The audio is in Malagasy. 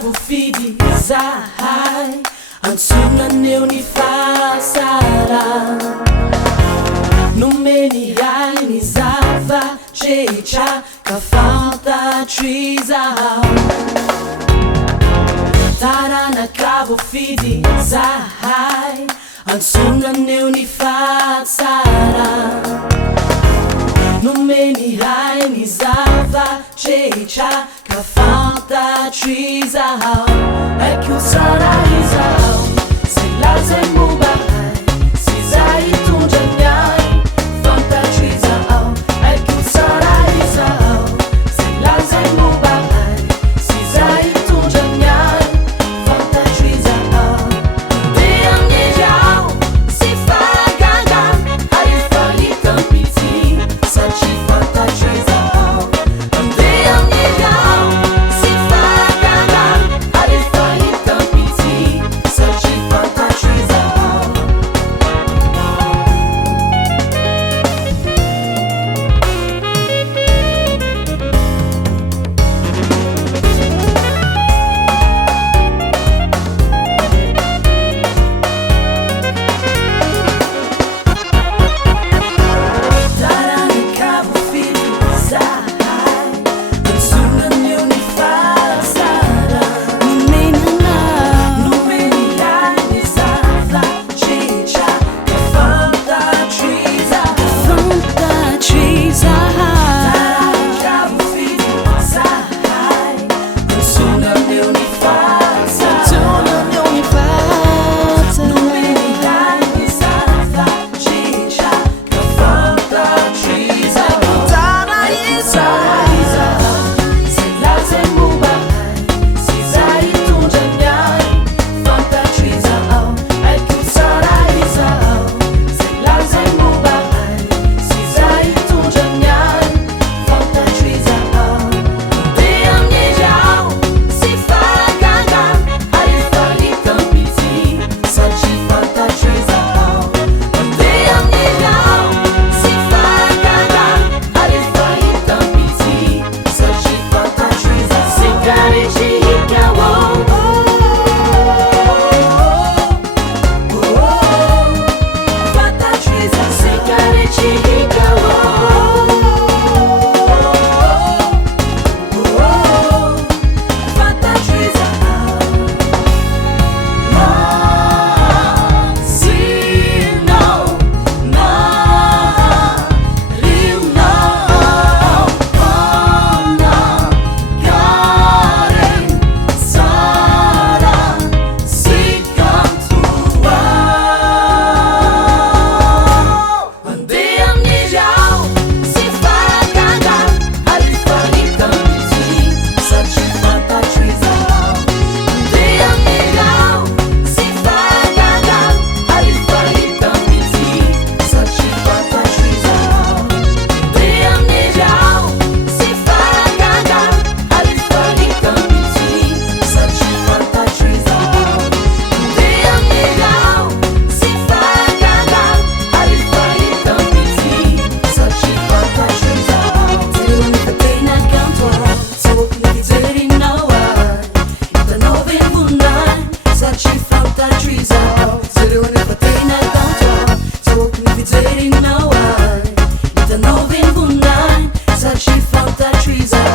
cavo fidy zahay antsonaneo ny fasara nomeny ay ny zavatretra ka fantatry zaho tarana cavo fidy zahay antsonaneo ny fasara nomeny ay ny zavatretra ka fantatry zaho haiko tsara izaho zay lazay momba hay sy zay hitondra ny ay fantatry zaho haiko tsara izaho zay lazay momba hay sy zay hitondra ny ay fantatry zaho ndeha amin'ny ao sy fagaga ary efa hitam-pitsy satria fantatry zaho ndeha amin'ny ao sy fagaga ary efa hitam-pitsy satria fantatry zaho tarana cavo fidy zahay antsonaneo ny fasara nomeny ay ny zavatretra ka fantatry zaho tarana cavo fidy zahay antsonaneo ny fasara nomeny ay ny zavatretra ka fantatry zaho tsara izaho zay lazay momba hay sy zay hitondra ny ay fantatry zaho haiko tsara izaho zay lazay momba hay sy zay hitondra ny ay fantatry zaho ndeha amin'ny ao sy fagaga ary efa hitam-pitsy satria fantatry zaho ndeha amin'ny ao sy fagaga ary efa hitam-pitsy satria fantatry zaho sekarehetra hikao fantatry zaho sekarehetra hikao fantatry zaho sinao na rionao panagarin sara sikantoao andeha amin'ny ao sy fagaga ary efa hitam-pitsy satria fantatry zaho ndeha amin'ny ao sy fagaga ary efa hitam-pitsy satria fantatry zaho ndeha amin'ny ao sy fagaga ary efa hitam-pitsy satria fantatry zaho ndeha amin'ny ao sy fagaga ary efa hitam-pitsy satria fantatry zaho zero nefa tena kanto aho tsy hokony fijerinao ay hitanao ve ny voninahiny satria fantatry zaho zero nefa tena kanto aho tsy hokony fijerinao ay hitanao ve ny voninahiny satria fantatry zaho